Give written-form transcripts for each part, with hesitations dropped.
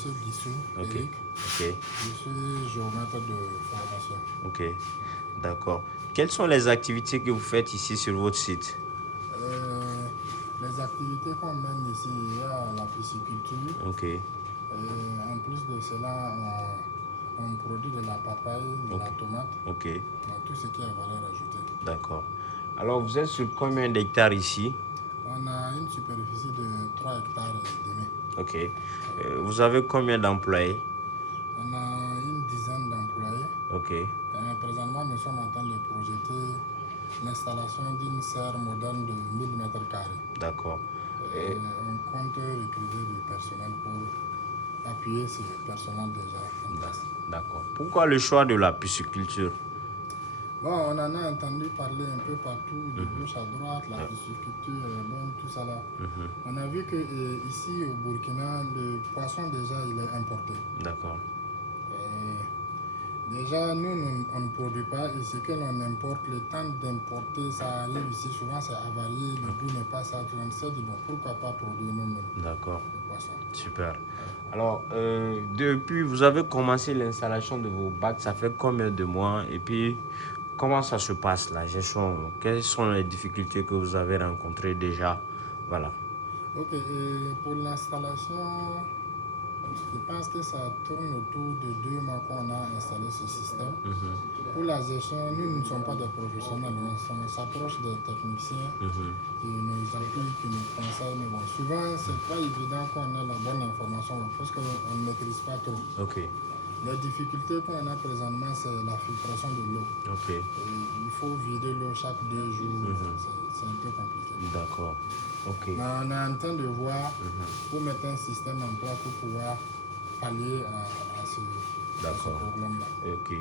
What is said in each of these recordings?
suis Guissou, Ok. Eric. Ok. Je suis géomètre de formation. Ok. D'accord. Quelles sont les activités que vous faites ici sur votre site? Euh, les activités qu'on mène ici, il y a la pisciculture. Ok. Et en plus de cela, on produit de la papaye, de Ok. la tomate, Ok. donc tout ce qui est valeur ajoutée. D'accord. Alors, vous êtes sur combien d'hectares ici? On a une superficie de 3 hectares et demi. Ok. Vous avez combien d'employés? On a une dizaine d'employés. Ok. Présentement, nous sommes en train de projeter l'installation d'une serre moderne de 1000 mètres carrés. D'accord. On compte recruter du personnel pour appuyer ce personnel déjà en place. D'accord. Pourquoi le choix de la pisciculture? Bon, on en a entendu parler un peu partout, de gauche à droite, la pisciculture, bon, tout ça là. On a vu que ici au Burkina, le poisson déjà il est importé. D'accord. Déjà, nous, on ne produit pas et ce que l'on importe, le temps d'importer, ça arrive ici, souvent c'est avarié, le goût n'est pas ça. On s'est dit, bon, pourquoi pas produire nous-mêmes D'accord. le poisson. Super. Alors, depuis, vous avez commencé l'installation de vos bacs, ça fait combien de mois? Et puis, comment ça se passe, la gestion? Quelles sont les difficultés que vous avez rencontrées déjà? Voilà. Ok, et pour l'installation, je pense que ça tourne autour de 2 mois qu'on a installé ce système. Pour la gestion, nous ne sommes pas des professionnels, on s'approche des techniciens qui nous appuient, qui nous conseillent. Mais bon, souvent, c'est pas évident qu'on ait la bonne information parce qu'on ne maîtrise pas trop. Ok. Les difficultés qu'on a présentement, c'est la filtration de l'eau. Ok. Il faut vider l'eau chaque 2 jours, c'est un peu compliqué. D'accord. Ok. Mais on est en train de voir pour mettre un système en place pour pouvoir pallier à ce problème-là. Ok.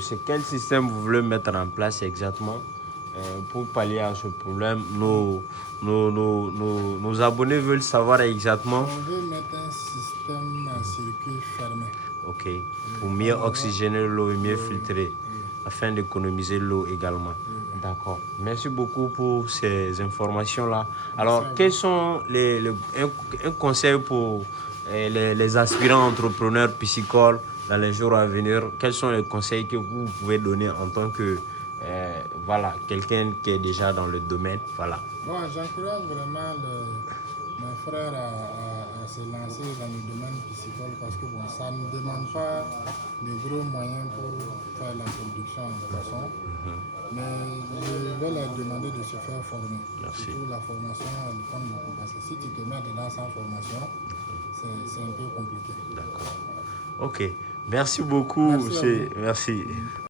C'est quel système vous voulez mettre en place exactement pour pallier à ce problème? Nos abonnés veulent savoir exactement. On veut mettre un système en circuit fermé. Ok. Pour mieux oxygéner l'eau et mieux filtrer afin d'économiser l'eau également. D'accord. Merci beaucoup pour ces informations-là. Alors, quels sont un conseil pour les aspirants entrepreneurs piscicoles dans les jours à venir? Quels sont les conseils que vous pouvez donner en tant que voilà, quelqu'un qui est déjà dans le domaine? Voilà. Bon, j'encourage vraiment mes frères à se lancer dans le domaine piscicole parce que bon, ça ne demande pas de gros moyens pour faire la production en poisson. Mais je vais leur demander de se faire former. Merci. Surtout la formation, elle compte beaucoup parce que si tu te mets dedans sans formation, c'est un peu compliqué. D'accord. Ok. Merci beaucoup. Merci. Merci.